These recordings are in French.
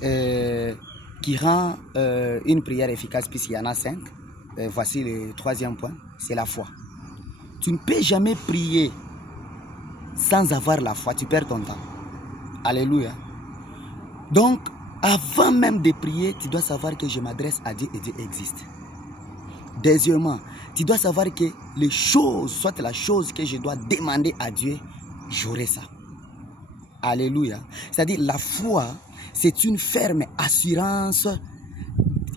qui rend une prière efficace, puisqu'il y en a 5. Voici le 3e point, c'est la foi. Tu ne peux jamais prier sans avoir la foi, tu perds ton temps. Alléluia. Donc, avant même de prier, tu dois savoir que je m'adresse à Dieu et Dieu existe. Deuxièmement, tu dois savoir que les choses, soit la chose que je dois demander à Dieu, j'aurai ça. Alléluia. C'est-à-dire, la foi, c'est une ferme assurance,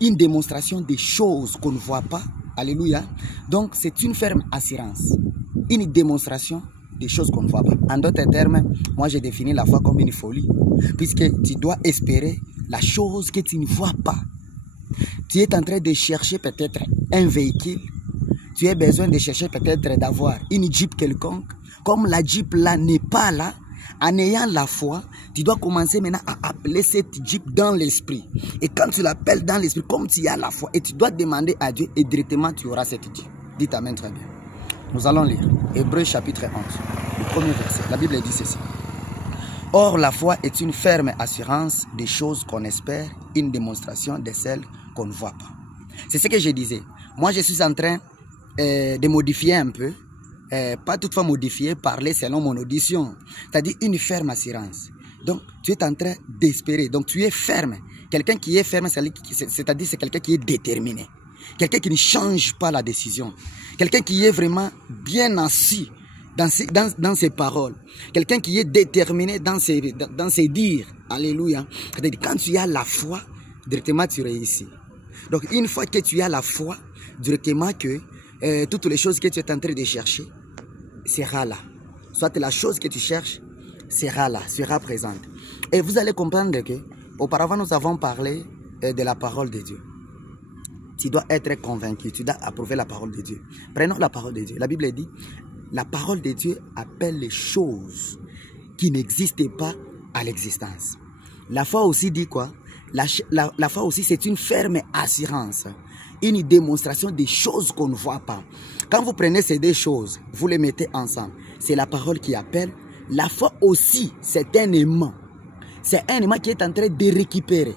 une démonstration des choses qu'on ne voit pas. Alléluia. Donc, c'est une ferme assurance, une démonstration des choses qu'on ne voit pas. En d'autres termes, moi, j'ai défini la foi comme une folie, puisque tu dois espérer la chose que tu ne vois pas. Tu es en train de chercher peut-être un véhicule, tu as besoin de chercher peut-être d'avoir une Jeep quelconque. Comme la Jeep là n'est pas là, en ayant la foi, tu dois commencer maintenant à appeler cette Jeep dans l'esprit. Et quand tu l'appelles dans l'esprit, comme tu as la foi, et tu dois demander à Dieu, et directement tu auras cette Jeep. Dites amen très bien. Nous allons lire Hébreux chapitre 11, le premier verset. La Bible dit ceci. Or, la foi est une ferme assurance des choses qu'on espère, une démonstration de celles qu'on ne voit pas. C'est ce que je disais. Moi, je suis en train de modifier un peu, pas toutefois modifier, parler selon mon audition. C'est-à-dire une ferme assurance. Donc, tu es en train d'espérer. Donc, tu es ferme. Quelqu'un qui est ferme, c'est-à-dire c'est quelqu'un qui est déterminé. Quelqu'un qui ne change pas la décision. Quelqu'un qui est vraiment bien assis dans ses paroles. Quelqu'un qui est déterminé dans ses dires. Alléluia. C'est-à-dire, quand tu as la foi, directement tu réussis. Donc, une fois que tu as la foi, directement que toutes les choses que tu es en train de chercher sera là. Soit la chose que tu cherches sera là, sera présente. Et vous allez comprendre que auparavant nous avons parlé de la parole de Dieu. Tu dois être convaincu, tu dois approuver la parole de Dieu. Prenons la parole de Dieu. La Bible dit, la parole de Dieu appelle les choses qui n'existent pas à l'existence. La foi aussi dit quoi? La foi aussi, c'est une ferme assurance, une démonstration des choses qu'on ne voit pas. Quand vous prenez ces deux choses, vous les mettez ensemble. C'est la parole qui appelle. La foi aussi, c'est un aimant. C'est un aimant qui est en train de récupérer,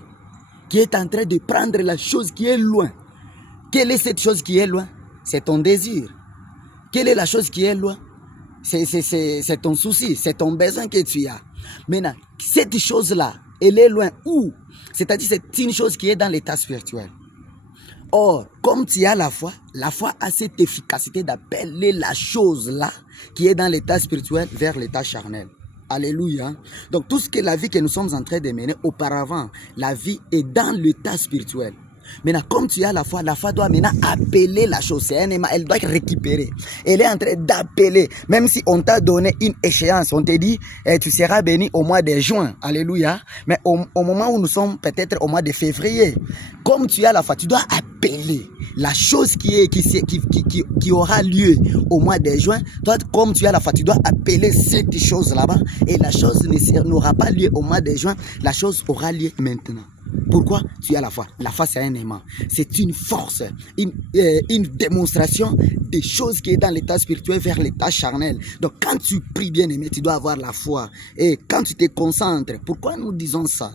qui est en train de prendre la chose qui est loin. Quelle est cette chose qui est loin? C'est ton désir. Quelle est la chose qui est loin? C'est ton souci, c'est ton besoin que tu as. Maintenant, cette chose-là, elle est loin où? C'est-à-dire c'est une chose qui est dans l'état spirituel. Or, comme tu as la foi a cette efficacité d'appeler la chose-là qui est dans l'état spirituel vers l'état charnel. Alléluia. Donc tout ce que la vie que nous sommes en train de mener auparavant, la vie est dans l'état spirituel. Maintenant, comme tu as la foi doit maintenant appeler la chose. C'est un aimant, elle doit récupérer. Elle est en train d'appeler. Même si on t'a donné une échéance, on te dit, tu seras béni au mois de juin. Alléluia. Mais au moment où nous sommes peut-être au mois de février, comme tu as la foi, tu dois appeler la chose qui aura lieu au mois de juin. Toi, comme tu as la foi, tu dois appeler cette chose là-bas. Et la chose n'aura pas lieu au mois de juin. La chose aura lieu maintenant. Pourquoi? Tu as la foi. La foi, c'est un aimant. C'est une force, une démonstration des choses qui est dans l'état spirituel vers l'état charnel. Donc, quand tu pries, bien aimé, tu dois avoir la foi. Et quand tu te concentres, pourquoi nous disons ça?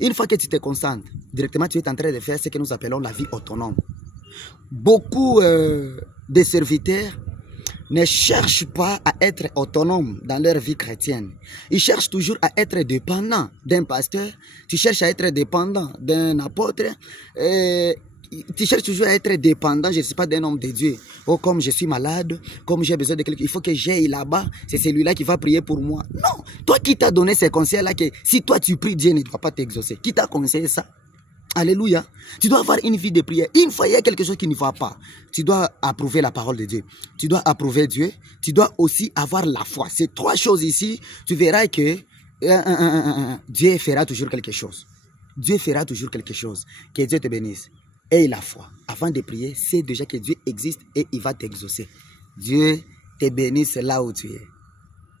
Une fois que tu te concentres, directement, tu es en train de faire ce que nous appelons la vie autonome. Beaucoup de serviteurs ne cherchent pas à être autonomes dans leur vie chrétienne. Ils cherchent toujours à être dépendants d'un pasteur. Tu cherches à être dépendant d'un apôtre. Tu cherches toujours à être dépendant, je ne sais pas, d'un homme de Dieu. Oh, comme je suis malade, comme j'ai besoin de quelqu'un, il faut que j'aille là-bas. C'est celui-là qui va prier pour moi. Non, toi qui t'as donné ces conseils-là, que si toi tu pries, Dieu ne doit pas t'exaucer. Qui t'a conseillé ça? Alléluia. Tu dois avoir une vie de prière. Une fois il y a quelque chose qui ne va pas, tu dois approuver la parole de Dieu. Tu dois approuver Dieu. Tu dois aussi avoir la foi. Ces trois choses ici, tu verras que Dieu fera toujours quelque chose. Dieu fera toujours quelque chose. Que Dieu te bénisse. Aie la foi. Avant de prier, sais déjà que Dieu existe et il va t'exaucer. Dieu te bénisse là où tu es.